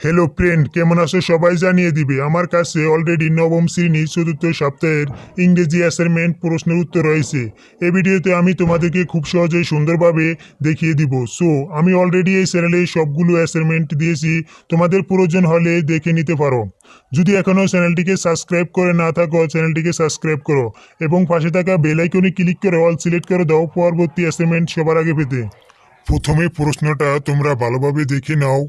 Hello friend, কেমন আছো? সবাই জানিয়ে দিবে। আমার কাছে অলরেডি নবম শ্রেণীর চতুর্থ সপ্তাহের ইংরেজি অ্যাসাইনমেন্ট প্রশ্নের উত্তর রয়েছে। এই ভিডিওতে আমি তোমাদেরকে খুব সহজেই সুন্দরভাবে দেখিয়ে দিব। সো আমি অলরেডি এই চ্যানেলে সবগুলো অ্যাসাইনমেন্ট দিয়েছি, তোমাদের প্রয়োজন হলে দেখে নিতে পারো। যদি এখনও চ্যানেলটিকে সাবস্ক্রাইব করে না থাকো, চ্যানেলটিকে সাবস্ক্রাইব করো এবং পাশে থাকা বেল আইকনে ক্লিক করে অল সিলেক্ট করে দাও পরবর্তী অ্যাসাইনমেন্ট সবার আগে পেতে। প্রথমে প্রশ্নটা তোমরা ভালোভাবে দেখে নাও।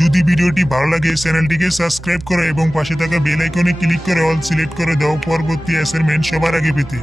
যদি ভিডিওটি ভালো লাগে চ্যানেলটিকে সাবস্ক্রাইব করো এবং পাশে থাকা বেল আইকনে ক্লিক করে অল সিলেক্ট করে দাও পরবর্তী অ্যাসাইনমেন্ট সবার আগে পেতে।